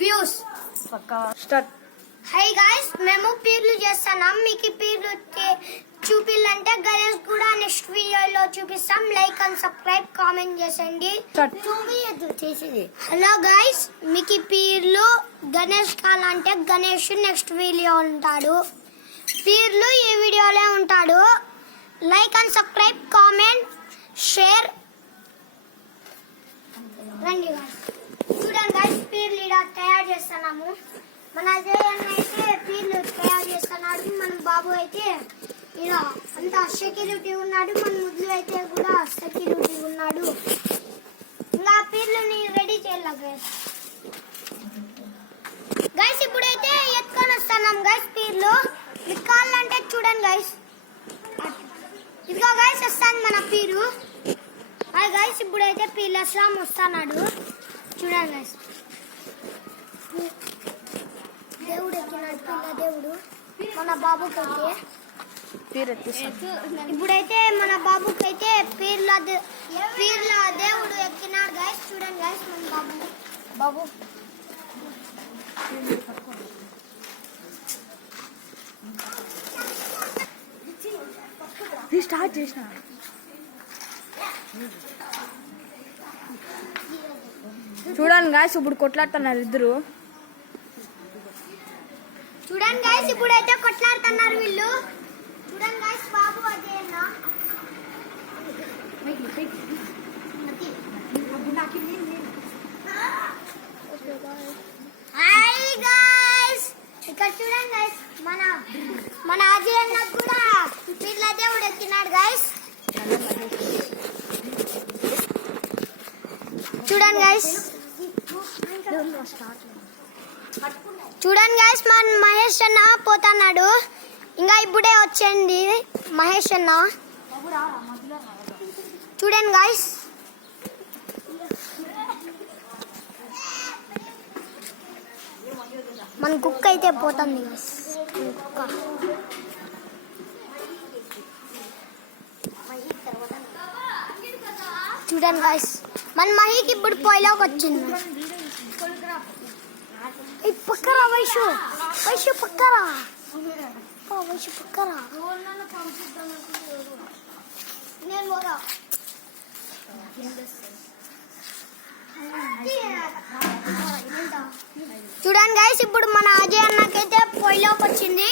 Views. Start. High guys, మేము పీర్లు చేస్తున్నాం. మీకు పీర్లు చూపిల్లంటే గణేష్ కూడా నెక్స్ట్ వీడియోలో చూపిస్తాం. లైక్ అండ్ సబ్స్క్రైబ్, కామెంట్ చేసండి. చేసేది. హలో గాయ్స్, మీకు పీర్లు గణేష్ కాలంటే గణేష్ నెక్స్ట్ వీడియో ఉంటాడు. పీర్లు ఈ వీడియోలో ఉంటాడు. Like and subscribe, comment, share. రండి గాయ్స్, చూడండి గాయ్స్, పీర్లు ఇలా తయారు చేస్తున్నాము. మన అజయ్ అన్న అయితే పీర్లు తయారు చేస్తున్నాడు. మన బాబు అయితే ఇలా అంతా సెక్యూరిటీ ఉన్నాడు. మన ముద్దులు అయితే కూడా సెక్యూరిటీ ఉన్నాడు. ఇంకా పీర్లని రెడీ చేయాలి గైస్. గైస్ ఇప్పుడైతే ఎత్తుకొని వస్తున్నాం గైస్ పీర్లు. మీకు కావాలంటే చూడండి గైస్, ఇదిగో గైస్ వస్తాను మన పీరు. హాయ్ గైస్, ఇప్పుడైతే పీర్ల అస్లాం వస్తున్నాడు. చూడండి గైస్, దేవుడు ఎక్కినాడు. పిల్ల దేవుడు మన బాబుకైతే ఇప్పుడైతే మన బాబుకైతే పీర్ల దేవుడు ఎక్కినాడు గైస్. చూడండి గైస్, మన బాబు స్టార్ట్ చేసిన. చూడండి గాయస్, ఇప్పుడు కొట్లాడుతున్నారు ఇద్దరు. చూడండి గైస్, ఇప్పుడైతే కొట్లాడుతున్నారు వీళ్ళు. చూడండి గైస్, బాబు అదే హాయ్ గైస్, ఇక్కడ చూడండి గైస్, మన అజయ్ అన్న కూడా వీళ్ళ దేవుడు ఎక్కినాడు గైస్. చూడండి గైస్, చూడండి గైస్, మన మహేష్ అన్న పోతున్నాడు. ఇంకా ఇప్పుడే వచ్చేయండి మహేష్ అన్న. చూడండి గైస్, మన కుక్క అయితే పోతుంది గైస్. కుక్క చూడండి గైస్, మన మహికి ఇప్పుడు పొయ్యిలోకి వచ్చింది. పక్కరా వైషు పక్కరా, వైషు పక్కరా. చూడండి గైస్, ఇప్పుడు మన అజయ్ అన్నకైతే పొయ్యిలోకి వచ్చింది.